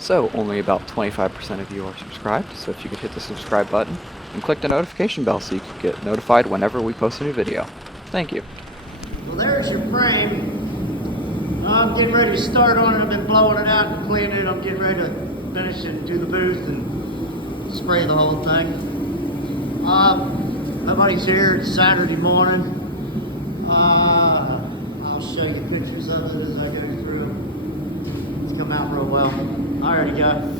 So, only about 25% of you are subscribed, so if you could hit the subscribe button and click the notification bell so you can get notified whenever we post a new video. Thank you. Well, there's your frame. I'm getting ready to start on it. I've been blowing it out and cleaning it. I'm getting ready to finish and do the booth and spray the whole thing. Nobody's here. It's Saturday morning. I'll show you pictures of it as I go through. It's come out real well. Alrighty, go.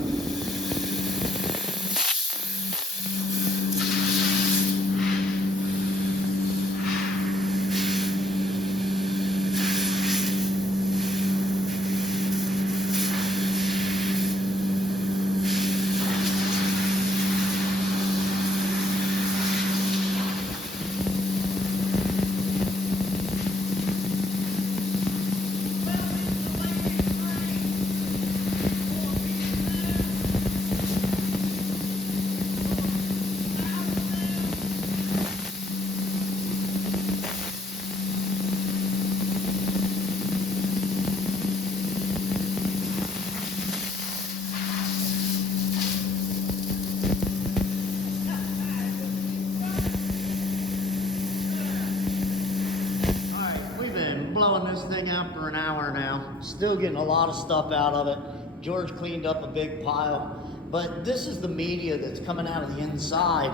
Blowing this thing out for an hour now. Still getting a lot of stuff out of it. George cleaned up a big pile. But this is the media that's coming out of the inside.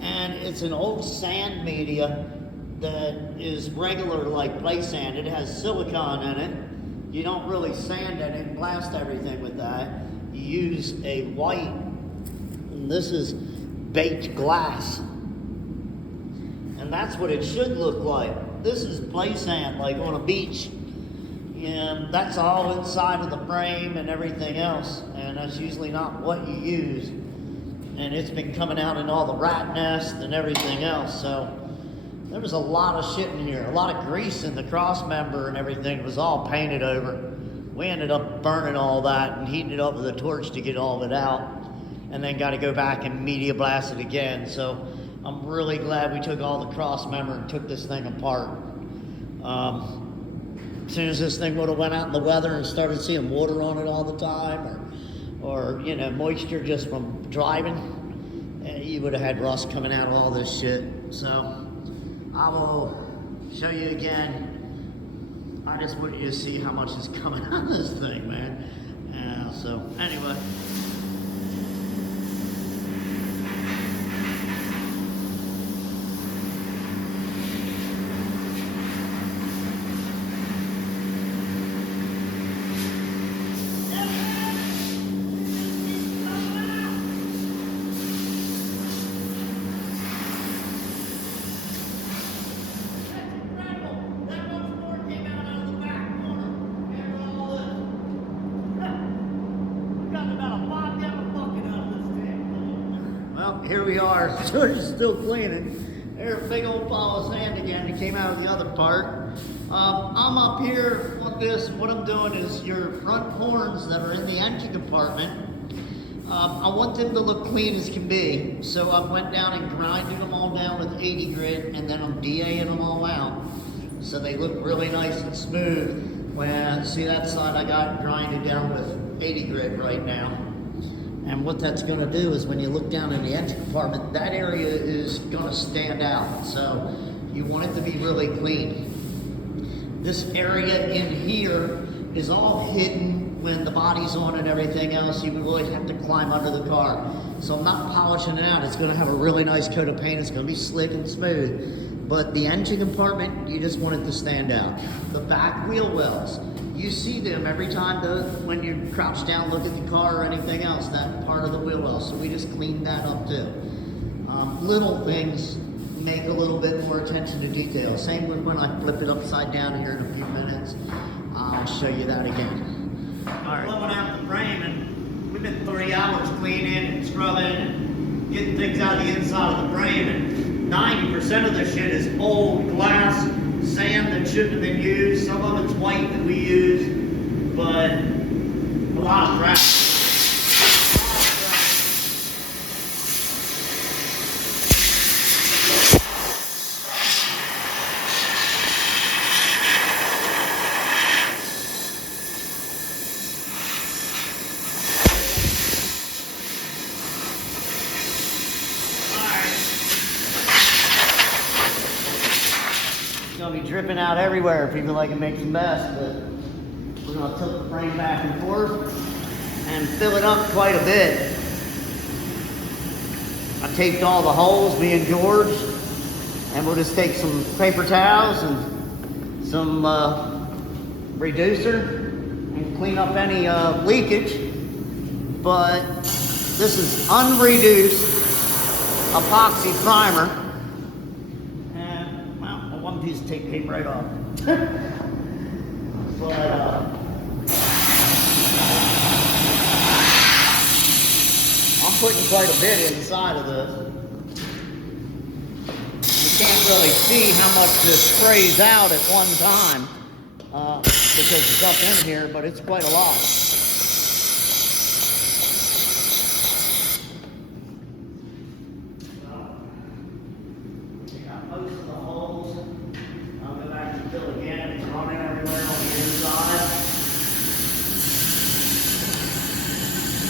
And it's an old sand media that is regular like play sand. It has silicone in it. You don't really sand it and blast everything with that. You use a white, and this is baked glass. And that's what it should look like. This is play sand, like on a beach. And that's all inside of the frame and everything else. And that's usually not what you use. And it's been coming out in all the rat nests and everything else. So there was a lot of shit in here. A lot of grease in the cross member and everything. It was all painted over. We ended up burning all that and heating it up with a torch to get all of it out. And then got to go back and media blast it again. So I'm really glad we took all the cross member and took this thing apart. As soon as this thing would have went out in the weather and started seeing water on it all the time, or you know, moisture just from driving, you would have had rust coming out of all this shit. So I will show you again. I just want you to see how much is coming out of this thing, man. So anyway. Here we are. George is still cleaning. There's a big old pile of sand again that came out of the other part. I'm up here on this. What I'm doing is your front horns that are in the engine compartment. I want them to look clean as can be. So I went down and grinded them all down with 80 grit, and then I'm DAing them all out. So they look really nice and smooth. When see that side I got grinded down with 80 grit right now. And what that's going to do is when you look down in the engine compartment, that area is going to stand out. So you want it to be really clean. This area in here is all hidden when the body's on and everything else. You would really have to climb under the car. So I'm not polishing it out. It's going to have a really nice coat of paint. It's going to be slick and smooth. But the engine compartment, you just want it to stand out. The back wheel wells. You see them every time when you crouch down, look at the car or anything else, that part of the wheel well. So we just cleaned that up too. Little things make a little bit more attention to detail. Same with when I flip it upside down here in a few minutes. I'll show you that again. All right. Blowing out the frame, and we've been 3 hours cleaning and scrubbing and getting things out of the inside of the frame. And 90% of this shit is old glass, sand that shouldn't have been used. Some of it's white that we use, but a lot of crap. gonna be dripping out everywhere if you feel like it makes a mess, but we're gonna tilt the frame back and forth and fill it up quite a bit. I taped all the holes, me and George, and we'll just take some paper towels and some reducer and clean up any leakage. But this is unreduced epoxy primer. And, well, one piece of tape came right off. But, I'm putting quite a bit inside of this. You can't really see how much this sprays out at one time because it's up in here, but it's quite a lot. Most of the holes. I'll go back and fill again. It's running everywhere on the inside.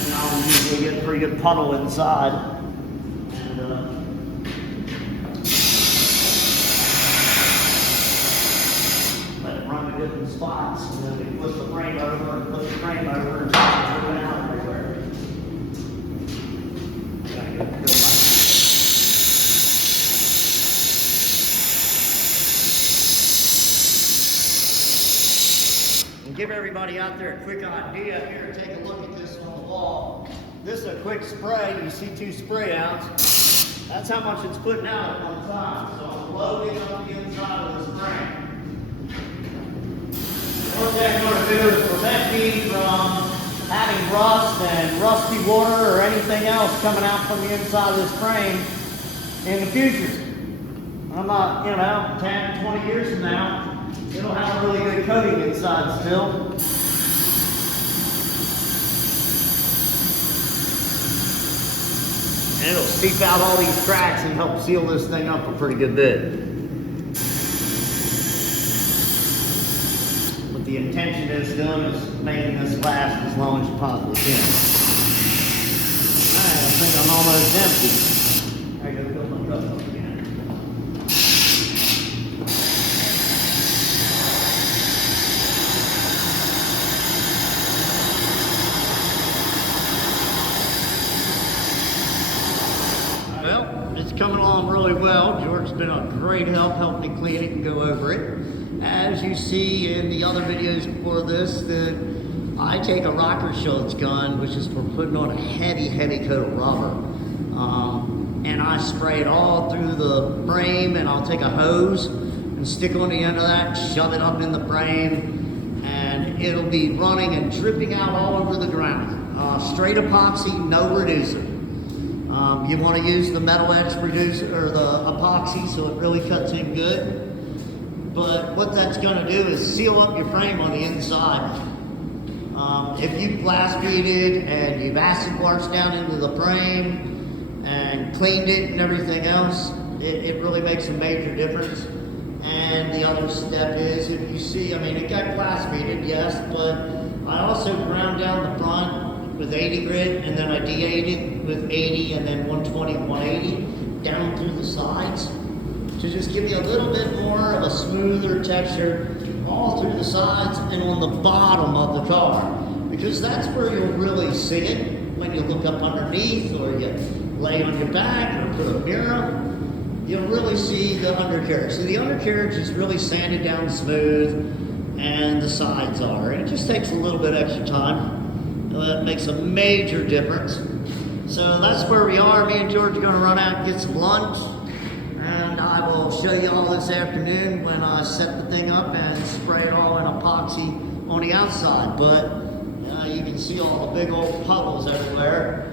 And I'll usually get a pretty good puddle inside. And let it run to different spots. And then we flip the frame over and flip the frame over and it's dripping out everywhere. Gotta go fill my give everybody out there a quick idea here. Take a look at this on the wall. This is a quick spray. You see 2 spray outs. That's how much it's putting out at one time. So I'm loading up the inside of this frame. What that's going to do is prevent me from having rust and rusty water or anything else coming out from the inside of this frame in the future. I'm not, 10, 20 years from now, it'll have a really good coating inside still. And it'll seep out all these cracks and help seal this thing up a pretty good bit. What the intention is doing is making this last as long as you possibly can. Alright, I think I'm almost empty. I gotta fill my cup up again. Well, it's coming along really well. George's been a great help, helped me clean it and go over it. As you see in the other videos before this, that I take a rocker Schultz gun, which is for putting on a heavy, heavy coat of rubber. And I spray it all through the frame, and I'll take a hose and stick on the end of that, shove it up in the frame, and it'll be running and dripping out all over the ground. Straight epoxy, no reducer. You want to use the metal edge reducer or the epoxy so it really cuts in good. But what that's going to do is seal up your frame on the inside. If you've glass beaded and you've acid washed down into the frame and cleaned it and everything else, it really makes a major difference. And the other step is, if you see, it got glass beaded, yes, but I also ground down the front with 80 grit, and then I de-80 with 80, and then 120, 180 down through the sides to just give you a little bit more of a smoother texture all through the sides and on the bottom of the car, because that's where you'll really see it when you look up underneath or you lay on your back or put a mirror. You'll really see the undercarriage. So the undercarriage is really sanded down smooth, and the sides are. And it just takes a little bit extra time. That makes a major difference. So that's where we are. Me and George are going to run out and get some lunch. And I will show you all this afternoon when I set the thing up and spray it all in epoxy on the outside. But you can see all the big old puddles everywhere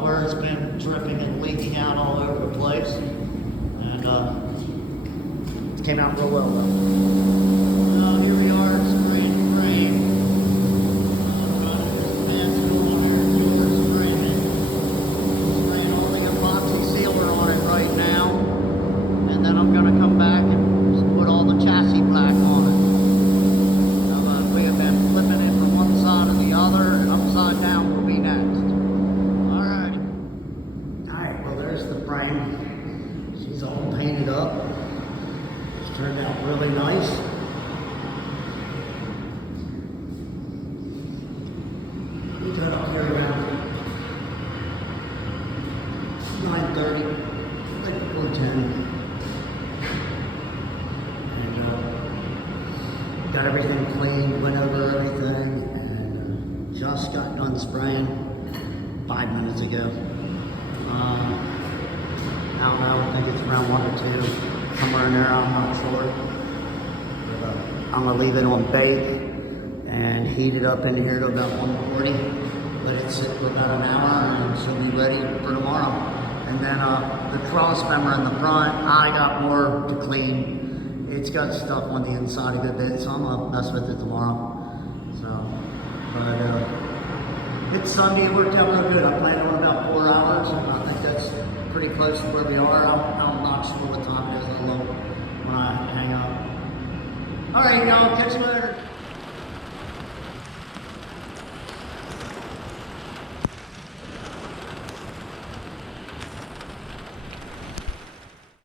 where it's been dripping and leaking out all over the place. And it came out real well though. Here we are, spraying the frame. Spraying all the epoxy sealer on it right now. And then I'm going to come back and just put all the chassis black on it. We have been flipping it from one side to the other, and upside down will be next. Alright. Alright, well there's the frame. She's all painted up. It's turned out really nice. done spraying 5 minutes ago. I don't know, I think it's around 1 or 2, somewhere in there, I'm not sure. But, I'm gonna leave it on bake and heat it up in here to about 140. Let it sit for about an hour and she'll be ready for tomorrow. And then the cross member in the front, I got more to clean. It's got stuff on the inside a good bit, so I'm gonna mess with it tomorrow. So, but it's Sunday, it worked out real good. I planned on about 4 hours, and I think that's pretty close to where we are. I'm not sure what time it is. I'll look when I hang up. All right, y'all, catch you later.